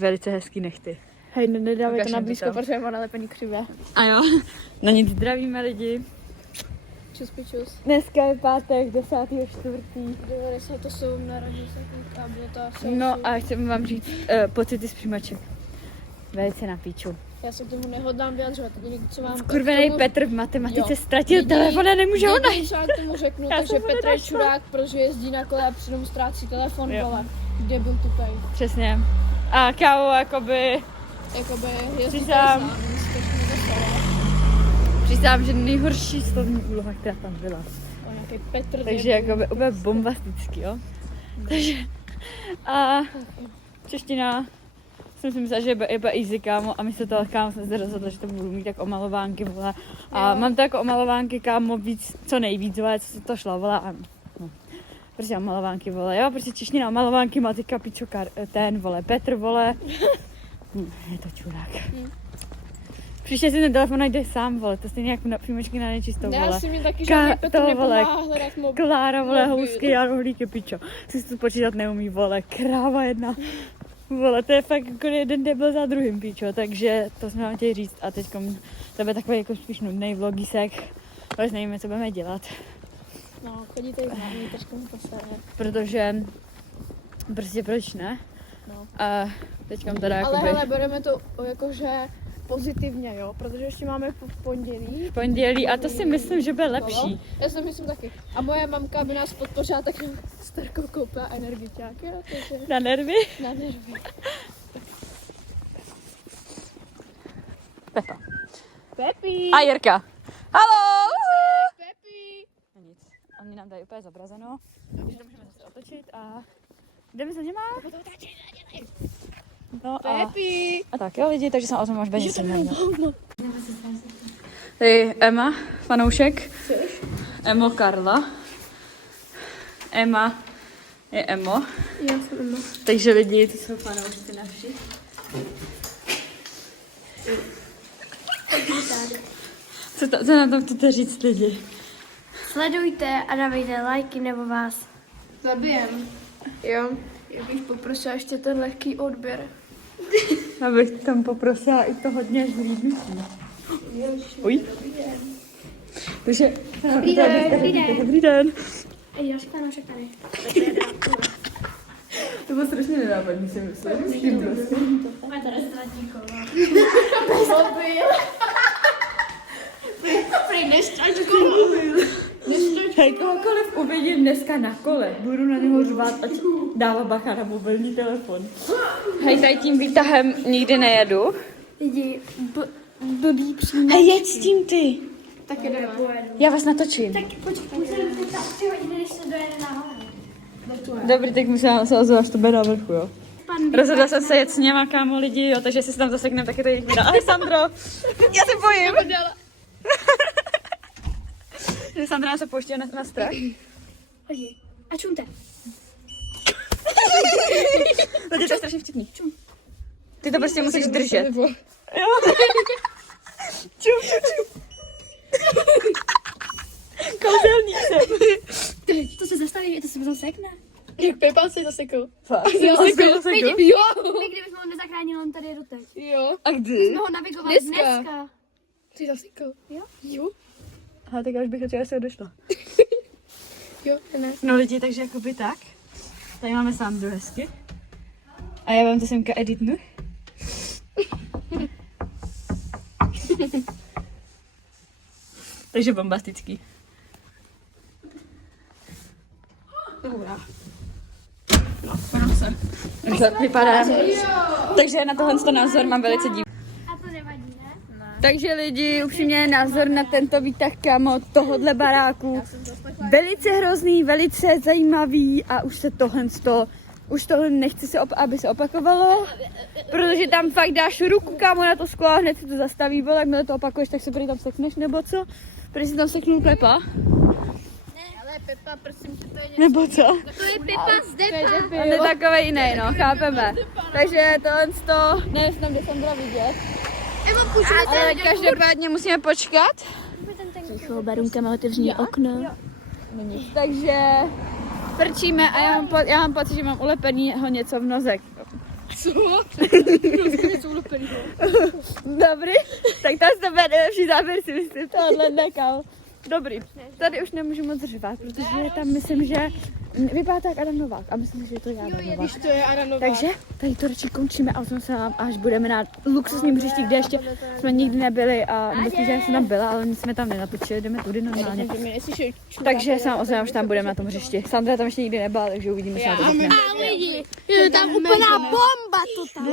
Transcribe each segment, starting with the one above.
velice hezký nechty. Hej, nedávej to Ukaž na jim to blízko, tam. protože má nalepený křivé. A jo, na nic zdravíme lidi. Čus pičus. Dneska je pátek, 10.4. 98 narodil se a bylo to asi. No a chceme vám říct pocity z přijímaček. Velice na píču. Já se k tomu nehodlám vyjadřovat, někdo, co mám... Skurvený Petr v matematice Jo. ztratil telefon a nemůže ho najít. Já tomu řeknu, Já takže jsem ho Petr je nenašla. čurák, protože jezdí na kole a přitom ztrácí telefon, Jo. vole. Kde byl tupej? Přesně. A kámo, jakoby, Jakoby jezdí Přisám. sám, strašně veselo. přiznám, že nejhorší slovní úloha, která tam byla. O nějaký Petr. Takže jakoby úplně bombastický, jo. Takže a čeština jsem si myslela, že je easy, kámo, a místo toho, kámo, jsem se rozhodla, že to budu mít jako omalovánky, vole. A mám to jako omalovánky, kámo, víc, co nejvíc, vole, co se to šlo, vole. A no. Prostě omalovánky, vole, jo, prostě čeština omalovánky, matika, pičo, ten, vole, Petr, vole. Je to čurák. Příště si ten telefon najde sám, vole, to stejně jako na příjmečky na nečistou, Já vole. si mi taky žádný Petr to, vole, nepomáhá hledat mobil. Klára, vole, mobil. housky, já rohlíky, pičo. Si to počítat neumí, vole, kráva jedna. Vole, to je fakt jako jeden debil za druhým, pičo, takže to jsme vám chtěli říct a teďkom to bude takový jako spíš nudnej vlogisek, ale nevíme, co budeme dělat, No, chodíte jich na mě, trošku mi postavit. protože prostě proč ne? No. A teďkom teda Ale jakoby hele, bereme to jakože pozitivně, jo, protože ještě máme v pondělí. pondělí a to si myslím, že bude lepší. Já si myslím taky. A moje mamka by nás podpořila, tak nám Starkou koupila energiťák, jo, takže Na nervy? na nervy. Pepa. Pepi! A Jirka. Halo! Pepi! No nic, oni nám dají úplně zobrazeno, takže to můžeme zase otočit a jdeme za něma. No Pepi! a tak jo lidi, takže jsem o tom máš něco jiného. Tady Emma, fanoušek. Emo Karla. Emma je Emo. Já jsem Emma. Takže lidi, to jsou fanoušci naši. Co na tom chcete říct lidi? Sledujte a dávejte lajky nebo vás. Zabijem. Jo. Já bych poprosila ještě ten lehký odběr. Abych tam poprosila i to hodně zhlídnutí. Uj. Takže, Dobrý den. dobrý den. Ej, další fanoušek tady. To bylo strašně nenápadný, si myslím. S tím prostě. Máme tady ztratí kolo. Prý neštrač kolo. Hej, kohokoliv uvidím dneska na kole, budu na něho řvát, ať dává bacha na mobilní telefon. Hej, tady tím výtahem nikdy nejedu. Lidi, blbý přímo. Hej, jeď s tím ty. Tak jdeme. Já vás natočím. Tak počkej, musím teď tak 3 hodiny, než se dojede nahoru. Dobrý, tak musím se ozvat, až to bude na vrchu, jo. Rozhodla jsem se jet s něma, kámo, lidi, jo, takže si tam zasekneme taky tady chvíle. Ahoj, Sandro. Já se bojím. Že Sandra se pouští na strach. Lidi, a čumte. Lidi, to je strašně vtipný. Ty to prostě musíš držet. Jo. Čum, čum, čum. Kouzelník jsem. To se zastaví, to se potom sekne. Jak Pepa se zasekl. Fakt. Jo, Jo. My kdybychom ho nezachránili, on tady je doteď. Jo. A kdy? Jsme ho navigovali Dneska. dneska. Jsi zasekl. Jo. Jo. Aha, tak já už bych od se odešla. Jo, ne. No lidi, takže jakoby tak. Tady máme Sandru hezky. A já vám to semka editnu. Takže bombastický. Dobrá. Jak to vypadá. Takže na tohle názor mám velice divný. A to nevadí, ne? Takže lidi, upřímně názor na tento výtah, kámo, tohodle baráku. Velice hrozný, velice zajímavý a už tohle nechci se aby se opakovalo, protože tam fakt dáš ruku, kámo, na to sklo a hned se to zastaví, vole, jakmile to opakuješ, tak se prý tam sekneš, nebo co? Prý si tam seknul Pepa, Ale Pepa, prosím tě, to je nebo co? To je Pepa z Depa. On je takovej jiný, no, chápeme. Takže tohle, nevím, jestli tam jde Sandra vidět, ale každopádně musíme počkat. Ticho, Barunka má otevřené okno. Takže frčíme a já mám pocit, že mám ulepenýho něco v noze. Co? Něco ulepeného. Dobrý, tak to bude nejlepší záběr, si myslím, tohle nekal. Dobrý, tady už nemůžu moc řvat, protože tam myslím, že vypadá tak Adam Novák a myslím, že je to já Adam Novák. Když to je Adam Novák. Takže tady to radši končíme a ozveme se vám, až budeme na luxusním hřišti, kde ještě jsme nikdy nebyli a nebo spíš, že jsem tam byla, ale nic jsme tam nenatočili, jdeme tudy normálně. Takže se vám ozveme, až tam budeme na tom hřišti. Sandra tam ještě nikdy nebyla, takže uvidíme se na to. A lidi, je tam úplná bomba to tam.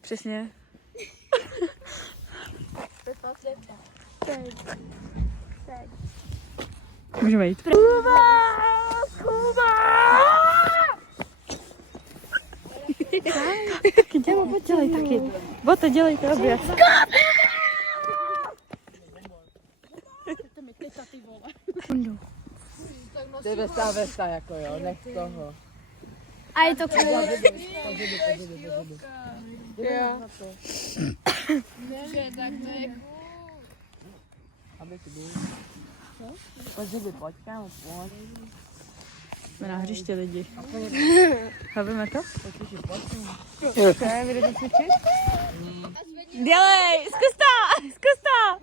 Přesně. Můžeme jít. Dělej taky. Bote, dělejte obě. To je vesta jako jo, nech toho. A je to cool. Aby si byl. Pojď, kámo, pojď. Jsme na hřiště lidi. Chápeme to? Budete cvičit? Dělej, zkus to, zkus to.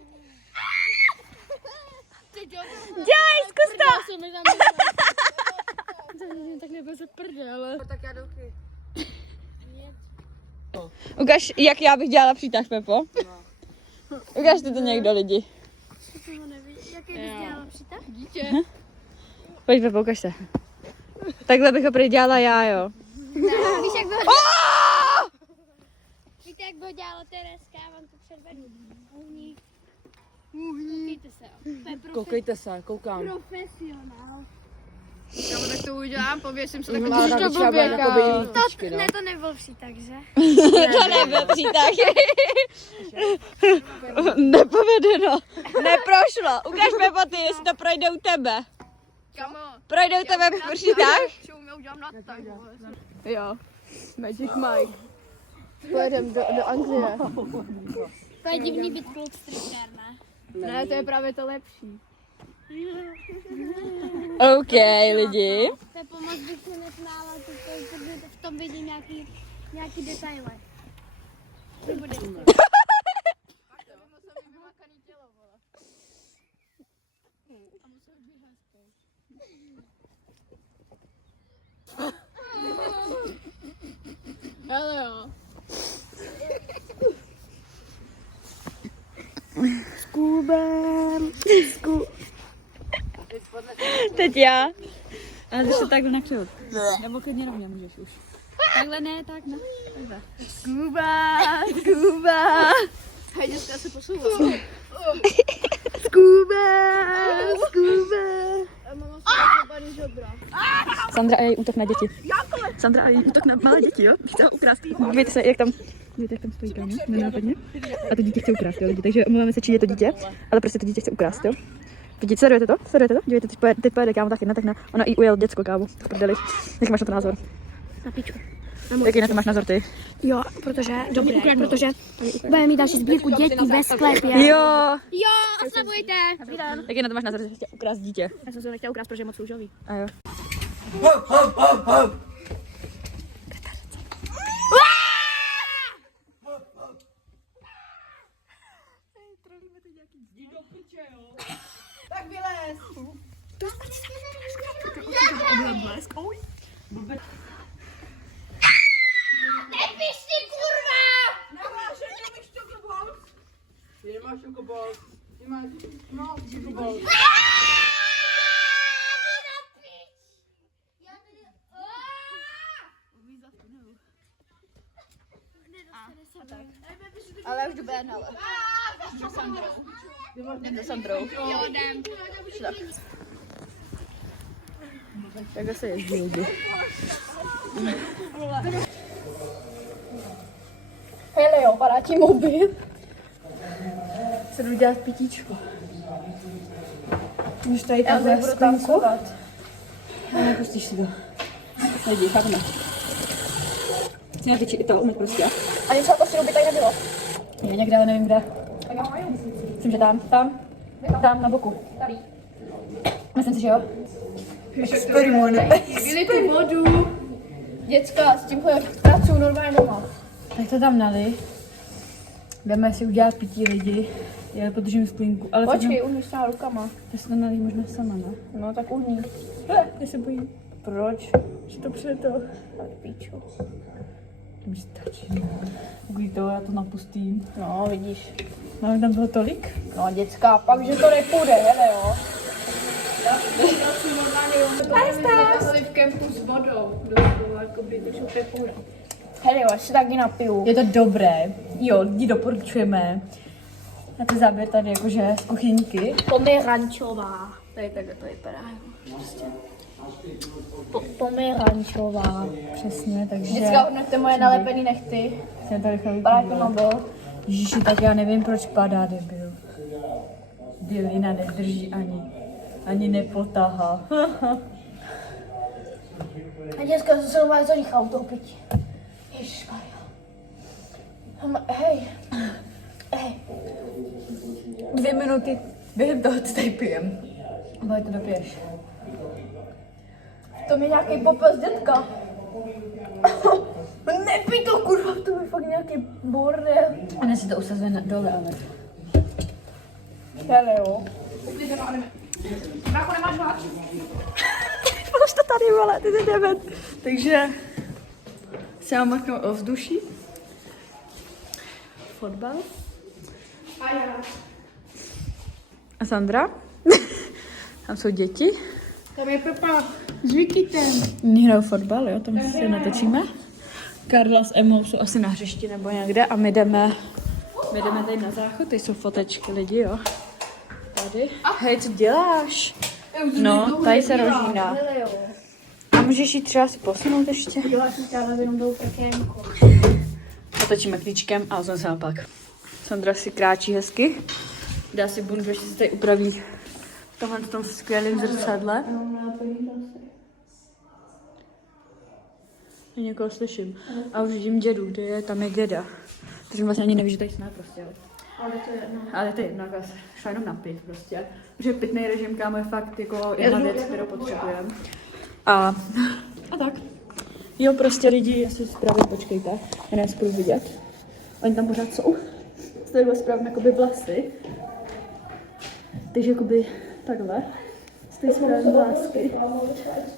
Dělej, zkus to. Tak nebude se prdel. Tak já douky. Ukaž, jak já bych dělala přítah, Pepo. Ukažte to někdo, lidi. Jaký bys dělala přítah? Dítě. Pojď, Pepo, ukaž se. Takhle bych ho prý dělala já, jo. Ne, víš, jak by ho dělala? Víte, jak by ho dělala Tereska, já vám to předvedu. Koukejte se, jo. Koukejte se, koukám. Profesionál. Kámo, tak to udělám, pověsím se Má takový na to třeba blbě, jakoby kámo. lítičky, no. Ne, to nebyl přítah, že? To nebyl přítah. Nepovedeno. Neprošlo. Ukaž, Pepo, ty, jestli to projde u tebe. Kámo. Projde u tebe přítah? Si udělám na tak. Jo. Magic Mike. Pojedem do Anglie. To je divný být kluk striker, ne? Ne, to je právě to lepší. OK, lidi. To je pomoc bych se nesmála, protože v tom vidím nějaký detaily. Nebude to. Hele jo. Teď já. Ale když to takhle na křivot. Nebo klidně rovně můžeš už. Takhle ne, tak ne. Takhle. Scuba. Hej, dneska se posouvá. Scuba. A mama se zabaní žobra. Sandra a její útok na děti. Sandra a její útok na malé děti, jo? Chce ho ukrást. Dívejte se, jak tam stojí kámo, nenápadně. A to dítě chce ukrást, jo, lidi. Takže omlouváme se, či je to dítě, ale prostě to dítě chce ukrást, jo. Vidíte, sledujete to? Dívejte, teď pojede kámo tak na. Ona i ujel děcko, kámo. V prdeli. Jaký máš na to názor? Na pičku. Jaký na to máš názor ty? Jo, protože budeme mít další sbírku dětí ve sklepě. Jo. Jo, oslavujte. Jaký na to máš názor, že chce ukrást dítě? Já jsem se nechtěla ukrást, protože je moc růžový. A jo. Nepiš si, kurva! Nemáš šokobol. Nemáš šokobol. Ale už jdu Bernale. Jdem za Sandrou. Jo, jdem. Jak se jezdí lidi. Hele jo, padá ti mobil. Se jdu dělat pitíčku. Můžeš tady takhle sklínku. No, nepustíš si to. Lidi, chápeme. Chci natyčit i to, umět prostě. A něco to si by tak nebylo. Je někde, ale nevím kde. Myslím, že tam na boku. Myslím si, že jo. Vyli tu vodu. Děcka, s tímhle pracuji normálně doma. Tak to tam nali. Jdeme si udělat pití lidi. Já podržím sklínku. Ale Počkej, umíš s rukama. to se to nalí možná sama, ne? No tak uhní. Já se bojím, Proč? že to přijde to. Tak píču. To mi stačí. Uvidí to, já to napustím. No, vidíš. Máme tam bylo tolik? No, děcka, pak, že to nepůjde, hele jo. Jsme v kempu s vodou. Doslova, jakoby, to šupě půjde. Hele jo, až si taky napiju. Je to dobré. Jo, lidi doporučujeme. Na ten záběr tady jakože z kuchyňky. Pomerančová. Tady takhle to vypadá. Prostě. Pomerančová. Přesně, takže... Děcka, hodnoťte moje nalepený nechty. Jsem to rychle Vypadá jako vypadla. mobil. Ježiši, tak já nevím, proč padá debil. Bělina nedrží ani nepotahá. A děcka, se normálně zaříchá u toho pití. Ježišmarja. Hej. Hej. 2 minuty během toho, co tady pijem. Ale to dopiješ. To mi nějaký popel z dětka. Nepij to, kurva, to je fakt nějaký bordel. A ne si to usazuje na dole, ale... Hele jo. Brácho, nemáš hlad? Už to tady, vole, ty jdeme. Takže se mám mrknout o vzduší. Fotbal. A já. A Sandra. Tam jsou děti. Tam je Pepa s Vikitem. Oni hrajou fotbal, jo, tam se natočíme. Karla s Emou jsou asi na hřišti nebo někde a my jdeme tady na záchod, tady jsou fotečky lidi, jo. Tady. Hej, co děláš? No, tady se rožíná. Hele jo. A můžeš jít třeba si posunout ještě? Jo, já jsem chtěla jenom tou prkénku. Otočíme klíčkem a ozveme se naopak. Sandra si kráčí hezky. Dá si bundu, ještě se tady upraví v tomhle tom skvělém zrcadle. Já někoho slyším. A už vidím dědu, kde je, tam je děda. Takže vlastně ani neví, že tady jsme prostě. Ale to je jedno, jak se šla jenom napít prostě. Protože pitný režim, kámo, je fakt jako jedna věc, kterou potřebujeme. A tak. Jo, prostě lidi, já si zpravím, počkejte, já nás budu vidět. Oni tam pořád jsou. Z takhle zpravím jakoby vlasy. Takže jakoby takhle. Z té zpravím vlásky.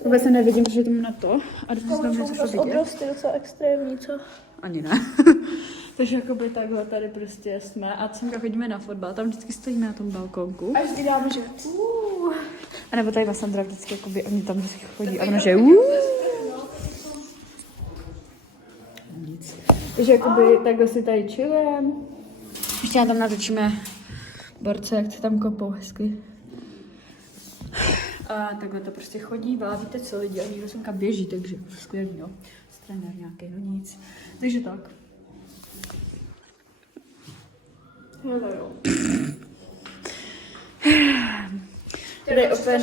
Vůbec se nevidím, protože to mám na to. A když se tam něco šlo vidět. Obrosty docela extrémní, co? Ani ne. Takže jakoby takhle tady prostě jsme. A semka chodíme na fotbal, tam vždycky stojíme na tom balkónku. A vždycky dáme, že A nebo tady Sandra vždycky, jakoby, oni tam vždycky chodí a ono, že Nic. Takže jakoby takhle si tady chillem. Ještě na tam natočíme borce, jak se tam kopou hezky. A takhle to prostě chodí, víte co lidi, a někdo semka běží, takže skvělý, jo. Trenér nějaký, no nic. Takže tak. hele jo. Tady opět.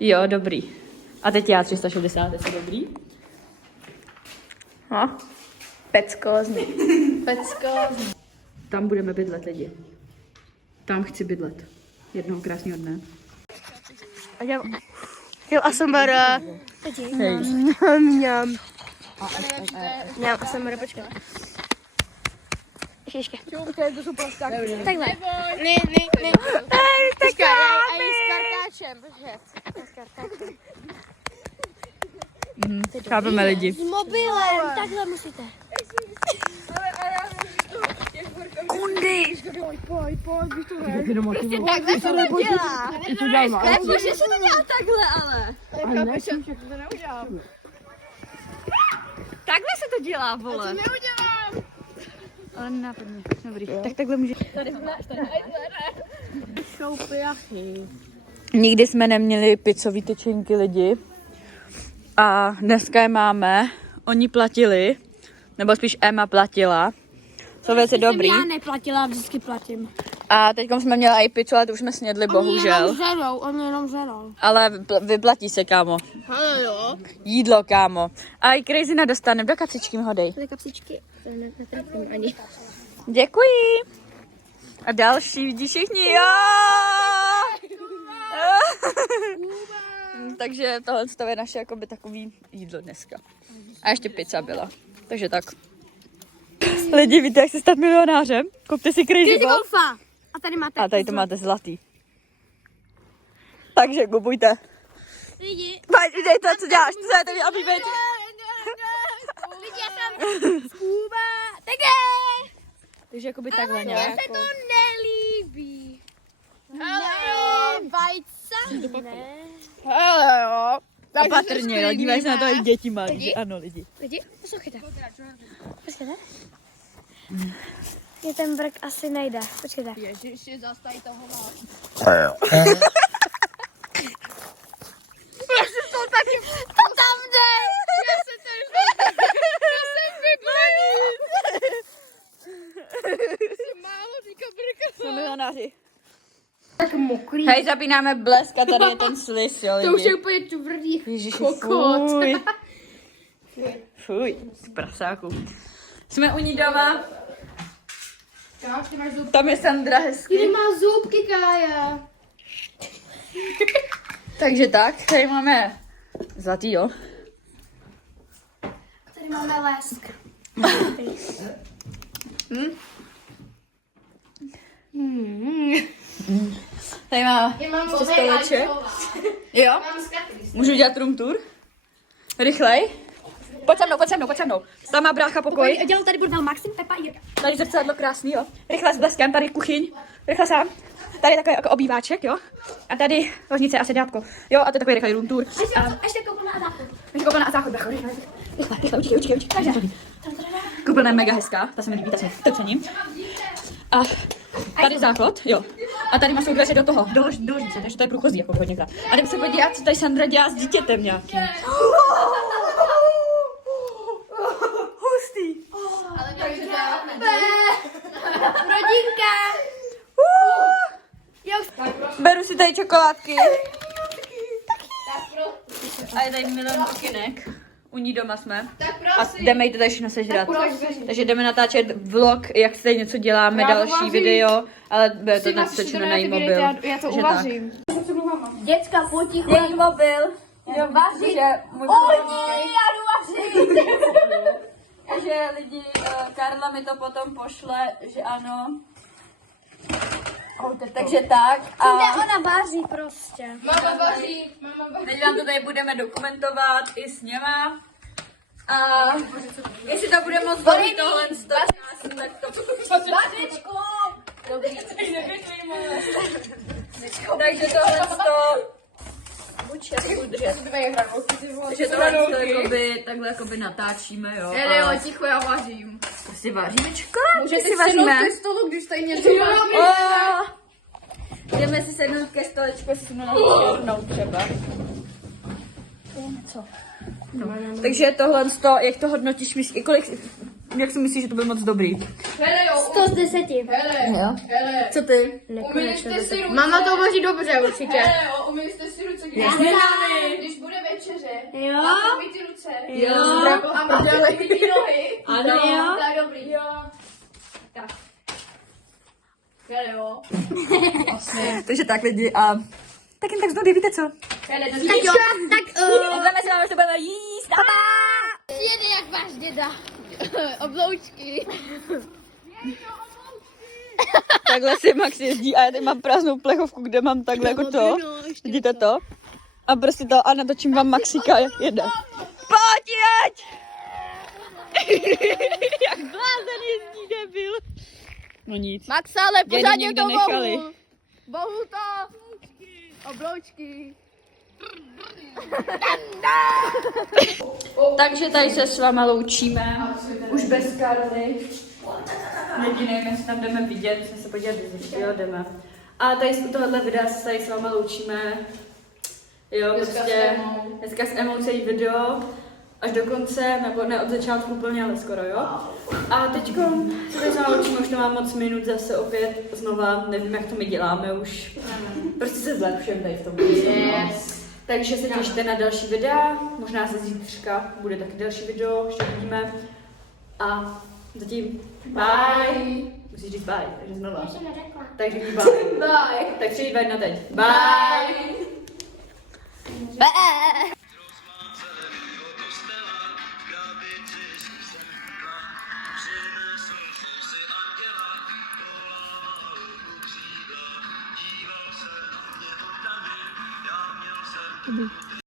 Jo, dobrý. A teď já 360, je to dobrý? No. Peckózní. Peckózní. Tam budeme bydlet lidi. Tam chci bydlet. Jednoho krásného dne. Jo, ASMR. Hej. Mňam. Mňam, ASMR, počkej. Ještě. Takhle. Ne. Hej, tak a je s kartáčem, počkej. S kartáčem. Chápeme lidi. S mobilem, takhle musíte. Takhle se to dělá. Nemůže se to dělat takhle, ale. Takhle se to dělá, vole. Neudělám. Ale nenápadně. Dobrý. Tak takhle může. Jsou piachy. Nikdy jsme neměli pizzový tyčinky lidi. A dneska je máme. Oni platili. Nebo spíš Emma platila. Jsou věci dobrý. Já neplatila, vždycky platím. A teď jsme měli i pizzu, ale to už jsme snědli, bohužel. Oni jenom žerou. Ale vyplatí se, kámo. Hele jo. Jídlo, kámo. A i Crazyna dostaneme. Do kapsičky mi hodej. Ty kapsičky, to netrefím ani. Děkuji. A další, vidí všichni, jo! Takže tohle je naše jakoby takový jídlo dneska. A ještě pizza byla. Takže tak. Lidi, víte, jak se stát milionářem? Kupte si Crazy Ball. Golfa. A tady máte. A tady to máte zlatý. Takže kupujte. Lidi. Pojď, dej to, co děláš, to se to aby vědět. Lidi, já jsem Kuba. Také. Takže jakoby takhle Mně nějak. se to nelíbí. Hele, vajca. Ne. Hele jo. Opatrně, jo, dívej se na to, i děti mají. Ano, lidi. Lidi, poslouchejte. Počkejte. Mě ten brk asi nejde. Počkejte. Ježiši, zastaň toho vás. To tam jde. Já jsem vyblil. Jsem málo říkal brka. Jsme milionáři. Tak mokrý. Hej, zapínáme blesk a tady je ten slis, jo, lidi. To už je úplně tvrdý. Ježiši, kokot. fuj. Fuj, z prasáku. Jsme u ní doma, Káš, ty máš zubky. tam je Sandra hezky. Ty má zubky, Kája. Takže tak, tady máme zlatý, jo. Tady máme lesk. Tady máme Já mám stoleček. Jo, Mám skatry. můžu dělat room tour? Rychlej. Pojď se mnou. Tam má brácha pokoj. Dělal tady bordel Maxim, Pepa, Jirka. Tady zrcadlo krásný, jo. Rychle s bleskem, tady kuchyň. Rychle sám. Tady takový jako obýváček, jo. A tady ložnice a sedátko. Jo, a to je takový rychlej room tour. Ještě koupil na záchod. Ještě koupil na záchod, brácho, rychle, utíkej. Koupil mega hezká, ta se mi líbí, to cením. A tady záchod, jo. A tady máš dveře do toho, do ložnice, takže to je průchozí, jako hodněkrát. A jdem se podívat, co tady Sandra dělá s dítětem nějakým. Hustý. Ale takže dáme. Rodinka. Beru si tady čokoládky. A je tady milion okinek. U ní doma jsme. Tak A jdeme jí to tady všechno sežrat. Takže jdeme natáčet vlog, jak tady něco děláme, další video, ale bude to natočeno na její mobil. Já to Takže uvařím. Děcka, potichu. Její mobil. Jo, vaří. Já jdu vařit. Takže lidi, Karla mi to potom pošle, že ano. Takže tak. A Ona vaří prostě. Mama vaří. teď vám to tady budeme dokumentovat i s něma. A jestli to bude moc dobrý tohle tak to... Vařičku. Dobrý. Takže tohle to... Buď já si budu držet. Takže tohle to jakoby, takhle jakoby natáčíme, jo. Ne, jo, ticho, já vařím. Prostě vaříme čokolády, Můžete si vaříme. ke stolu, když tady něco vaří. Jdeme si sednout ke stolečku, si jsme na černou třeba. Co? No. Takže tohle, jak to hodnotíš, jak si myslíš, že to bude moc dobrý? Hele, jo. 100 z 10. Hele, Jo. hele. Co ty? Umyli jste si ruce. Mama to vaří dobře určitě. Hele, jo, umyli jste si ruce, když bude večeře. Jo. Máte umytý ruce. Jo. A máte umytý nohy. Ano. Tak dobrý. Jo. Tak. Hele, jo. Takže tak lidi a tak jen tak znovu, víte co? Hele, to Tak jo, tak Jdeme si vám, že to budeme jíst. jede jak váš děda. Obloučky. Takhle si Max jezdí a já tady mám prázdnou plechovku, kde mám takhle jako to. Vidíte to? A prostě to a natočím vám Maxika, jak jede. Pojď, jeď! Jak blázen jezdí, debil. No nic. Max, ale Dědy pořádně někde to nechali. bohu. Bohu to. Obloučky. Takže tady se s váma loučíme. Už bez Karly. Lidi, nevím, jestli tam jdeme vidět, musíme se podívat, jo, jdeme. A tady u tohohle videa se tady s váma loučíme. Jo, prostě dneska s Emou celý video. Až do konce, nebo ne od začátku úplně, ale skoro, jo. A teďko se tady s váma loučíme, už to mám moc minut zase opět znova, nevím, jak to my děláme už. Prostě se zlepšujeme tady v tom. Yes. Takže se těšte na další videa, možná se zítřka bude taky další video, ještě uvidíme. A zatím bye. Musíš říct bye, takže znova. Takže bye. Bye. Tak 3, 2, 1 teď. Bye.